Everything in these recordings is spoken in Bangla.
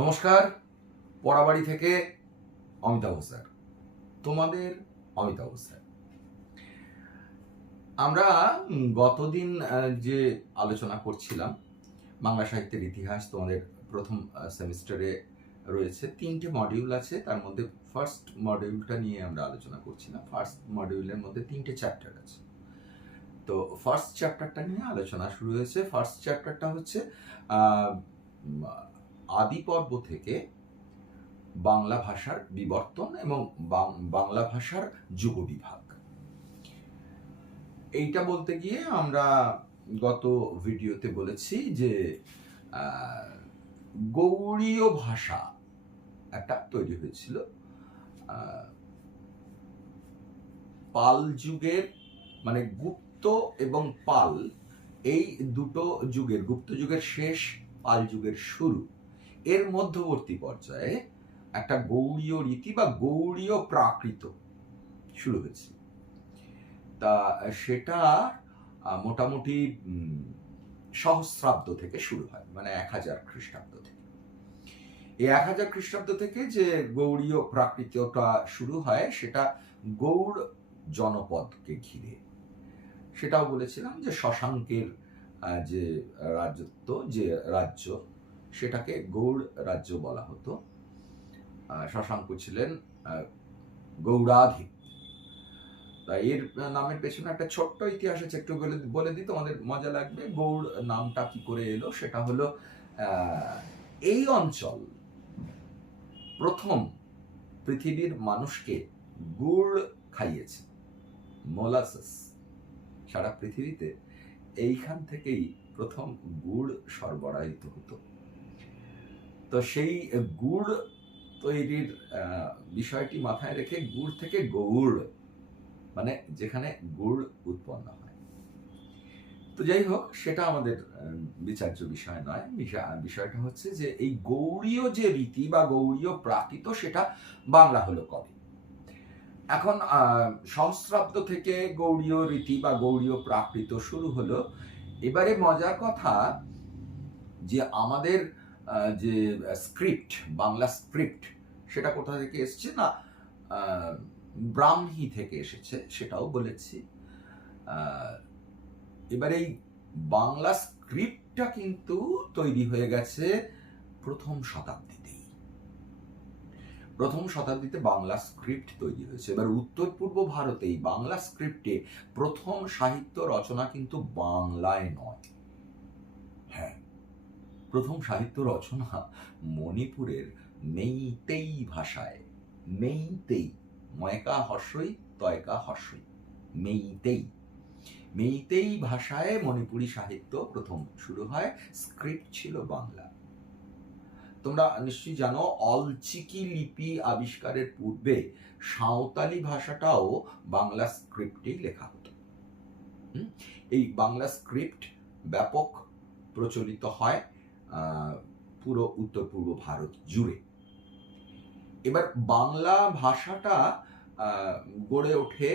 নমস্কার, পড়াবাড়ি থেকে অমিতাভ স্যার। তোমাদের অমিতাভ স্যার। আমরা গতদিন যে আলোচনা করছিলাম, বাংলা সাহিত্যের ইতিহাস তোমাদের প্রথম সেমিস্টারে রয়েছে, তিনটে মডিউল আছে, তার মধ্যে ফার্স্ট মডিউলটা নিয়ে আমরা আলোচনা করছিলাম। ফার্স্ট মডিউলের মধ্যে তিনটে চ্যাপ্টার আছে। তো ফার্স্ট চ্যাপ্টারটা নিয়ে আলোচনা শুরু হয়েছে। ফার্স্ট চ্যাপ্টারটা হচ্ছে আদি পর্ব থেকে বাংলা ভাষার বিবর্তন এবং বাংলা ভাষার যুগ বিভাগ এইটা বলতে গিয়ে আমরা গত ভিডিওতে বলেছি যে গৌড়ীয় ভাষা একটা তৈরি হয়েছিল। পাল যুগের মানে গুপ্ত এবং পাল, এই দুটো যুগের, গুপ্ত যুগের শেষ, পাল যুগের শুরু। এর মধ্যবর্তী পর্যায়ে একটা গৌড়ীয় রীতি বা গৌড়ীয় প্রাকৃত শুরু হয়েছে। তা সেটা মোটামুটি সহস্রাব্দ থেকে শুরু হয় মানে এক হাজার খ্রিস্টাব্দ থেকে। এই এক হাজার খ্রিস্টাব্দ থেকে যে গৌড়ীয় প্রাকৃতটা শুরু হয়, সেটা গৌড় জনপদকে ঘিরে। সেটাও বলেছিলাম যে শশাঙ্কের যে রাজত্ব, যে রাজ্য সেটাকে গৌড় রাজ্য বলা হতো। শশাঙ্ক ছিলেন আহ, গৌড়াধিক তা এর নামের পেছনে একটা ছোট্ট ইতিহাস আছে একটু বলে বলে দিই তোমাদের মজা লাগবে গৌড় নামটা কি করে এলো সেটা হলো এই অঞ্চল প্রথম পৃথিবীর মানুষকে গুড় খাইয়েছে মোলাসেস। সারা পৃথিবীতে এইখান থেকেই প্রথম গুড় সরবরাহিত হতো। তো সেই গুড় তৈরির বিষয়টি মাথায় রেখে গুড় থেকে গৌড় মানে যেখানে গুড় উৎপন্ন হয়। তো যাই হোক সেটা আমাদের বিচার্য বিষয় নয়। বিষয়- বিষয়টা হচ্ছে যে এই গৌড়ীয় যে রীতি বা গৌড়ীয় প্রাকৃত সেটা বাংলা হলো কবে। এখন আহ, সহস্রাব্দ থেকে গৌড়ীয় রীতি বা গৌড়ীয় প্রাকৃত শুরু হলো। এবারে মজার কথা যে আমাদের যে স্ক্রিপ্ট বাংলা স্ক্রিপ্ট সেটা কোথা থেকে এসছে না ব্রাহ্মী থেকে এসেছে সেটাও বলেছি। এবার এই বাংলা স্ক্রিপ্টটা কিন্তু তৈরি হয়ে গেছে প্রথম শতাব্দীতেই। প্রথম শতাব্দীতে বাংলা স্ক্রিপ্ট তৈরি হয়েছে। এবার উত্তর পূর্ব ভারতেই বাংলা স্ক্রিপ্টে প্রথম সাহিত্য রচনা কিন্তু বাংলায় নয়। প্রথম সাহিত্য রচনা মণিপুরের মেইতেই ভাষায়, মেইতেই, ময়কা হর্ষই, তয়কা হর্ষই, মেইতেই। মেইতেই ভাষায় মণিপুরি সাহিত্য প্রথম শুরু হয়, স্ক্রিপ্ট ছিল বাংলা। তোমরা নিশ্চয়ই জানো, অলচিকি লিপি আবিষ্কারের পূর্বে সাঁওতালি ভাষাটাও বাংলা স্ক্রিপ্টেই লেখা হতো? এই বাংলা স্ক্রিপ্ট ব্যাপক প্রচলিত হয় পুরো উত্তর পূর্ব ভারত জুড়ে। এবার বাংলা ভাষাটা গড়ে ওঠে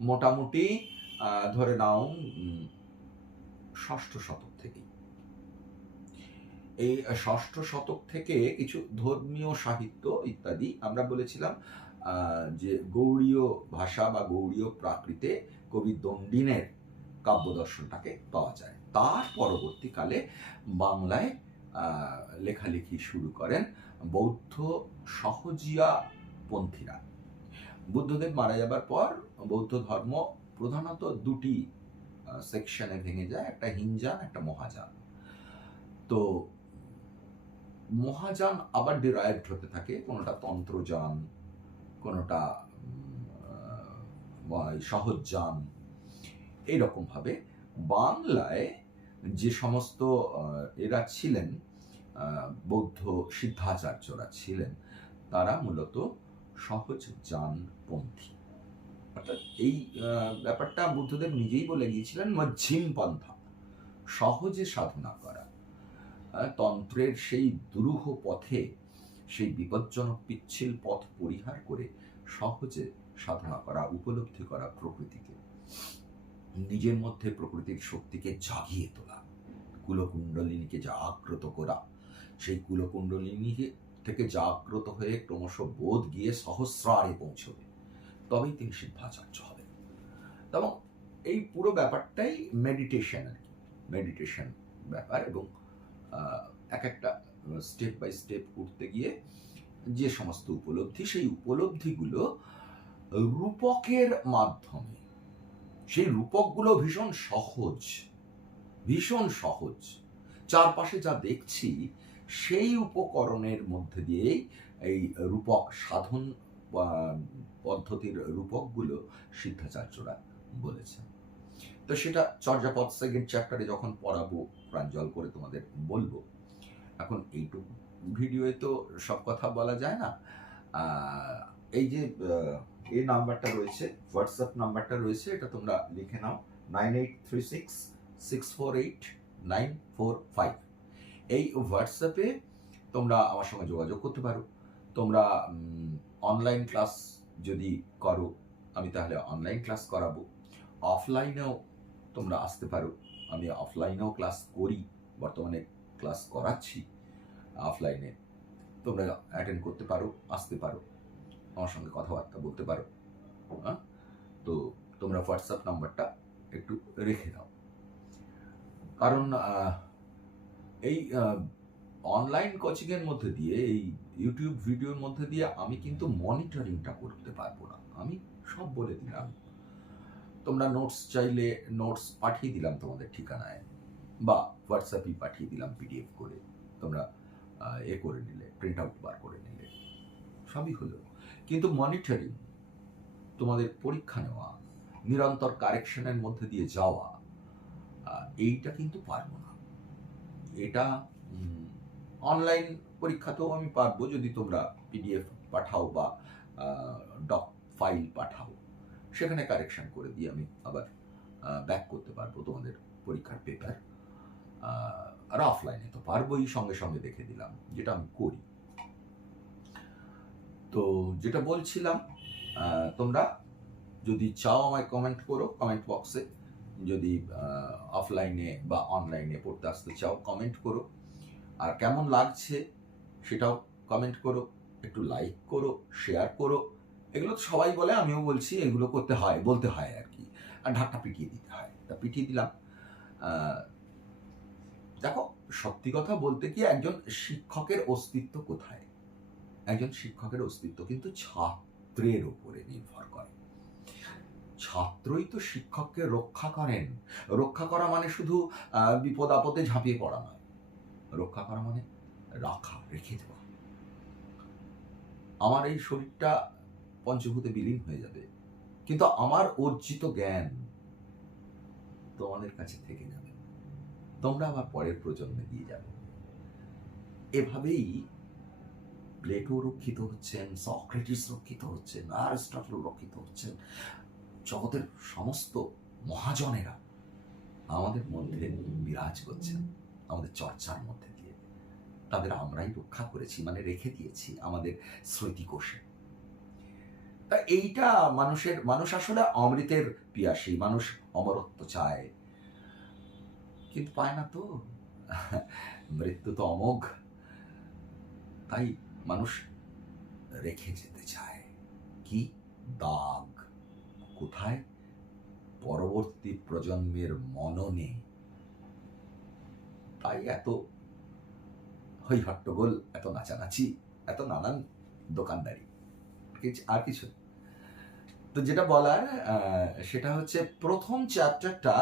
মোটামুটি ধরে নাও ষষ্ঠ শতক থেকেই। এই ষষ্ঠ শতক থেকে কিছু ধর্মীয় সাহিত্য ইত্যাদি আমরা বলেছিলাম যে গৌড়ীয় ভাষা বা গৌড়ীয় প্রাকৃতে কবি দণ্ডিনের কাব্য দর্শনটাকে পাওয়া যায়। তার পরবর্তীকালে বাংলায় লেখালেখি শুরু করেন বৌদ্ধ সহজিয়া পন্থীরা। বুদ্ধদেব মারা যাবার পর বৌদ্ধ ধর্ম প্রধানত দুটি সেকশনে ভেঙে যায়, একটা হিনজান, একটা মহাযান। তো মহাযান আবার ডিরাইভড হতে থাকে, কোনোটা তন্ত্রযান, কোনোটা সহজযান এইরকম ভাবে বাংলায় যে সমস্ত এরা ছিলেন বৌদ্ধ সিদ্ধাচার্যরা ছিলেন, তারা মূলত সহজ যানপন্থী অর্থাৎ এই ব্যাপারটা বুদ্ধদেব নিজেই বলে গিয়েছিলেন মধ্যম পন্থা, সহজে সাধনা করা। তন্ত্রের সেই দুরূহ পথে, সেই বিপজ্জনক পিচ্ছিল পথ পরিহার করে সহজে সাধনা করা, উপলব্ধি করা প্রকৃতিকে। নিজের মধ্যে প্রকৃতির শক্তিকে জাগিয়ে তোলা। কুলকুণ্ডলিনীকে জাগ্রত করা। সেই কুলকুণ্ডলিনী থেকে জাগ্রত হয়ে ক্রমশ বোধ গিয়ে সহস্রারে পৌঁছবে। তবেই তিনি সিদ্ধাচার্য হবেন। এবং এই পুরো ব্যাপারটাই মেডিটেশন আর কি। মেডিটেশন ব্যাপার এবং এক একটা স্টেপ বাই স্টেপ করতে গিয়ে যে সমস্ত উপলব্ধি, সেই উপলব্ধিগুলো রূপকের মাধ্যমে সেই রূপকগুলো ভীষণ সহজ ভীষণ সহজ। চারপাশে যা দেখছি, সেই উপকরণের মধ্যে দিয়েই এই রূপক সাধন পদ্ধতির রূপকগুলো সিদ্ধাচার্যরা বলেছেন। তো সেটা চর্যাপদ সেকেন্ড চ্যাপ্টারে যখন পড়াবো প্রাঞ্জল করে তোমাদের বলব। এখন এইটুকু ভিডিওয়ে তো সব কথা বলা যায় না। এই যে এই নাম্বারটা রয়েছে, হোয়াটসঅ্যাপ নাম্বারটা রয়েছে, এটা তোমরা লিখে নাও, nine eight three six six four eight, nine four five. এই হোয়াটসঅ্যাপে তোমরা আমার সঙ্গে যোগাযোগ করতে পারো। তোমরা অনলাইন ক্লাস যদি করো, আমি তাহলে অনলাইন ক্লাস করাবো। অফলাইনেও তোমরা আসতে পারো। আমি অফলাইনেও ক্লাস করি, বর্তমানে ক্লাস করাচ্ছি অফলাইনে। তোমরা অ্যাটেন্ড করতে পারো, আসতে পারো। আমার সঙ্গে কথাবার্তা বলতে পারো। হ্যাঁ? তো তোমরা হোয়াটসঅ্যাপ নাম্বারটা একটু রেখে দাও। কারণ এই অনলাইন কোচিংয়ের মধ্যে দিয়ে, এই ইউটিউব ভিডিওর মধ্যে দিয়ে আমি কিন্তু মনিটরিংটা করতে পারব না। আমি সব বলে দিলাম। তোমরা নোটস চাইলে নোটস পাঠিয়ে দিলাম তোমাদের ঠিকানায় বা হোয়াটসঅ্যাপই পাঠিয়ে দিলাম পিডিএফ করে। তোমরা এ করে নিলে প্রিন্ট আউট বার করে নিলে। সবই হলো। কিন্তু মনিটরিং তোমাদের পরীক্ষা নেওয়া, নিরন্তর কারেকশনের মধ্যে দিয়ে যাওয়া এইটা কিন্তু পারব না। এটা অনলাইন পরীক্ষাতেও আমি পারব যদি তোমরা পিডিএফ পাঠাও বা ডক ফাইল পাঠাও। সেখানে কারেকশন করে দিয়ে আমি আবার ব্যাক করতে পারব তোমাদের পরীক্ষার পেপার আর অফলাইনে তো পারবোই, সঙ্গে সঙ্গে দেখে দিলাম, যেটা আমি করি। তো যেটা বলছিলাম তোমরা যদি চাও আমায় কমেন্ট করো কমেন্ট বক্সে যদি অফলাইনে বা অনলাইনে পড়তে আসতে চাও কমেন্ট করো। আর কেমন লাগছে সেটাও কমেন্ট করো। একটু লাইক করো শেয়ার করো। এগুলো তো সবাই বলে, আমিও বলছি, এগুলো করতে হয়, বলতে হয় আর কি। আর ঢাকটা পিটিয়ে দিতে হয়, তা পিটিয়ে দিলাম। দেখো, সত্যি কথা বলতে কি, একজন শিক্ষকের অস্তিত্ব কোথায়? একজন শিক্ষকের অস্তিত্ব কিন্তু ছাত্রের উপরে নির্ভর করে। ছাত্রই তো শিক্ষককে রক্ষা করেন। রক্ষা করা মানে শুধু বিপদ আপদে ঝাঁপিয়ে পড়া নয়। রক্ষা করা মানে রাখা, রেখে দেওয়া। আমার এই শরীরটা পঞ্চভূতে বিলীন হয়ে যাবে। কিন্তু আমার অর্জিত জ্ঞান তোমাদের কাছে থেকে যাবে। তোমরা আমার পরের প্রজন্মে দিয়ে যাবে। এভাবেই প্লেটো রক্ষিত হচ্ছেন সক্রেটিস রক্ষিত হচ্ছেন আরিস্টটল রক্ষিত হচ্ছেন। জগতের সমস্ত মহাজনেরা আমাদের মধ্যে বিরাজ করছেন, আমাদের চর্চার মধ্যে দিয়ে। তাদের আমরাই রক্ষা করেছি মানে রেখে দিয়েছি আমাদের স্মৃতিকোষে। তা এইটা মানুষের, মানুষ আসলে অমৃতের পিয়াসী, মানুষ অমরত্ব চায়। কিন্তু পায় না তো? মৃত্যু তো অমোঘ। তাই মানুষ রেখে যেতে চায়। কি? দাগ কোথায়? পরবর্তী প্রজন্মের মননে। তাই এত হই হট্টগোল এত নাচানাচি, এত নানান দোকানদারি। আর কিছু তো যেটা বলার সেটা হচ্ছে প্রথম চ্যাপ্টারটা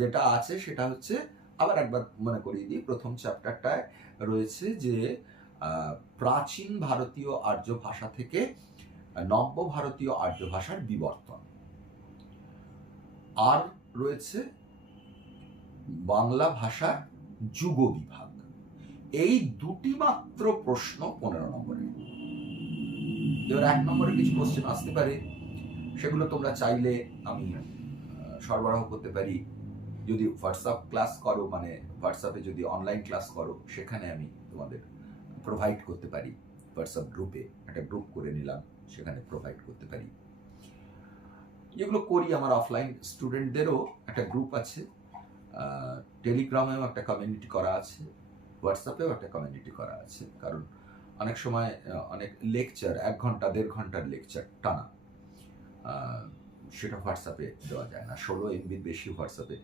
যেটা আছে সেটা হচ্ছে, আবার একবার মনে করিয়ে দিই, প্রথম চ্যাপ্টারটায় রয়েছে যে প্রাচীন ভারতীয় আর্য ভাষা থেকে নব্য ভারতীয় আর্য ভাষার বিবর্তন। আর রয়েছে বাংলা ভাষার যুগ বিভাগ। এই দুটি মাত্র প্রশ্ন পনেরো নম্বরে। এবার এক নম্বরে কিছু কোশ্চেন আসতে পারে। সেগুলো তোমরা চাইলে আমি সরবরাহ করতে পারি। যদি হোয়াটসঅ্যাপ ক্লাস করো মানে হোয়াটসঅ্যাপে যদি অনলাইন ক্লাস করো, সেখানে আমি তোমাদের প্রোভাইড করতে পারি হোয়াটসঅ্যাপ গ্রুপে একটা গ্রুপ করে নিলাম, সেখানে প্রোভাইড করতে পারি। যেগুলো করি আমার অফলাইন স্টুডেন্টদেরও একটা গ্রুপ আছে টেলিগ্রামেও একটা কমিউনিটি করা আছে হোয়াটসঅ্যাপেও একটা কমিউনিটি করা আছে, কারণ অনেক সময় অনেক লেকচার এক ঘণ্টা, দেড় ঘণ্টার লেকচার টানা। সেটা হোয়াটসঅ্যাপে দেওয়া যায় না, ষোলো এমবির বেশি হোয়াটসঅ্যাপে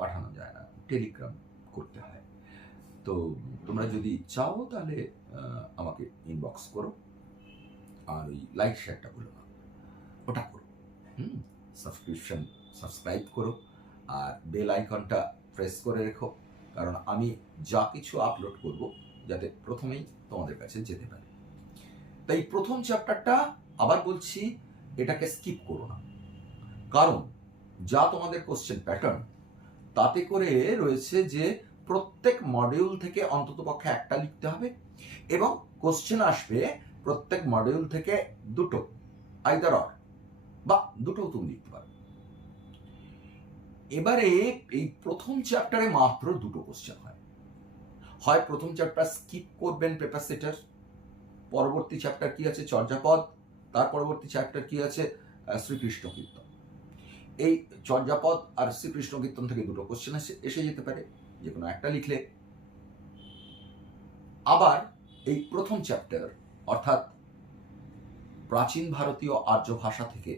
পাঠানো যায় না টেলিগ্রাম করতে হয়। তো তোমরা যদি চাও তাহলে আমাকে ইনবক্স করো আর ওই লাইক শেয়ারটা বলো না ওটা করো। হুম? সাবস্ক্রিপশন সাবস্ক্রাইব করো আর বেল আইকনটা প্রেস করে রেখো। কারণ আমি যা কিছু আপলোড করব যাতে প্রথমেই তোমাদের কাছে যেতে পারে। তাই প্রথম চ্যাপ্টারটা আবার বলছি, এটাকে স্কিপ করো না। কারণ যা তোমাদের কোশ্চেন প্যাটার্ন তাতে করে রয়েছে যে প্রত্যেক মডিউল থেকে অন্ততপক্ষে একটা লিখতে হবে এবং কোশ্চেন আসবে প্রত্যেক মডিউল থেকে দুটো আইদার অর বা দুটো তুমি লিখতে পারো। এবারে এই প্রথম চ্যাপ্টারে মাত্র দুটো কোশ্চেন হয়। হয় প্রথম চ্যাপ্টার স্কিপ করবেন পেপার সেটার পরবর্তী চ্যাপ্টার কি আছে? চর্যাপদ, তার পরবর্তী চ্যাপ্টার কি আছে? শ্রীকৃষ্ণ কীর্তন। এই চর্যাপদ আর শ্রীকৃষ্ণ কীর্তন থেকে দুটো কোশ্চেন এসে যেতে পারে। যে কোনো একটা লিখলে। আবার এই প্রথম চ্যাপ্টার অর্থাৎ প্রাচীন ভারতীয় আর্য ভাষা থেকে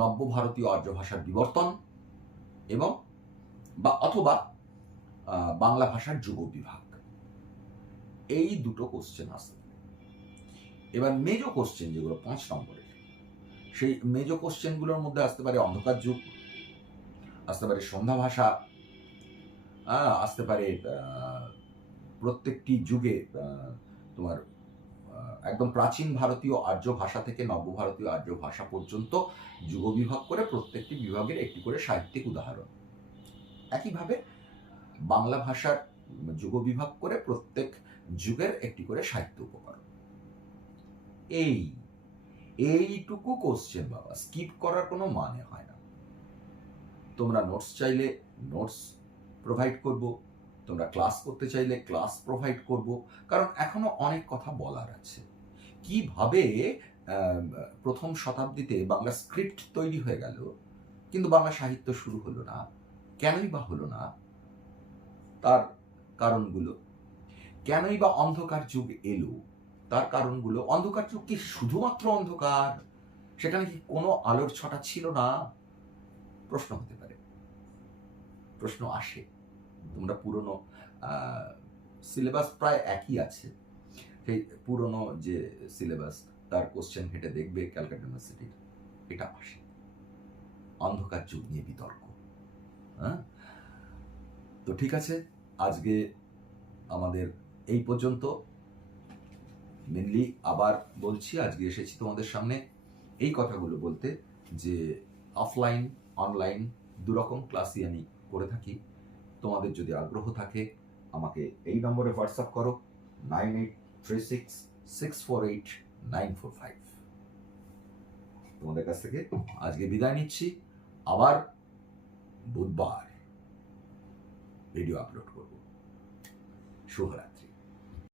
নব্য ভারতীয় আর্য ভাষার বিবর্তন এবং বা অথবা বাংলা ভাষার যুব বিভাগ। এই দুটো কোশ্চেন আসতে এবার মেজো কোশ্চেন যেগুলো, পাঁচ নম্বরের সেই মেজো কোশ্চেনগুলোর মধ্যে আসতে পারে অন্ধকার যুগ, আসতে পারে সন্ধ্যা ভাষা আসতে পারে প্রত্যেকটি যুগে তোমার একদম প্রাচীন ভারতীয় আর্য ভাষা থেকে নব্য ভারতীয় আর্য ভাষা পর্যন্ত যুগ বিভাগ করে প্রত্যেকটি বিভাগের একটি করে সাহিত্যিক উদাহরণ। একইভাবে বাংলা ভাষার যুগ বিভাগ করে প্রত্যেক যুগের একটি করে সাহিত্য উপকরণ। এই, এইটুকু কোশ্চেন বাবা স্কিপ করার কোনো মানে হয় না। তোমরা নোটস চাইলে নোটস প্রোভাইড করব। তোমরা ক্লাস করতে চাইলে ক্লাস প্রোভাইড করব। কারণ এখনও অনেক কথা বলার আছে। কীভাবে প্রথম শতাব্দীতে বাংলা স্ক্রিপ্ট তৈরি হয়ে গেল, কিন্তু বাংলা সাহিত্য শুরু হলো না, কেনই বা হলো না, তার কারণগুলো। কেনই বা অন্ধকার যুগ এলো, তার কারণগুলো। অন্ধকার যুগ কি শুধুমাত্র অন্ধকার? সেখানে কি কোনো আলোর ছটা ছিল না? প্রশ্ন হতে পারে। প্রশ্ন আসে। তোমরা পুরনো সিলেবাস প্রায় একই আছে। সেই পুরনো যে সিলেবাস তার কোশ্চেন ঘেটে দেখবে ক্যালকাটা ইউনিভার্সিটির। এটা আসে। অন্ধকার যুগ নিয়ে বিতর্ক। হ্যাঁ তো ঠিক আছে, আজকে আমাদের এই পর্যন্ত। মেনলি আবার বলছি, আজকে এসেছি তোমাদের সামনে এই কথাগুলো বলতে যে অফলাইন অনলাইন দুরকম ক্লাসই আমি করে থাকি। তোমাদের যদি আগ্রহ থাকে, আমাকে এই নম্বরে হোয়াটসঅ্যাপ করো। Nine eight three six six four eight, nine four five. তোমাদের কাছ থেকে আজকে বিদায় নিচ্ছি। আবার বুধবার ভিডিও আপলোড করব। শুভরাত্রি।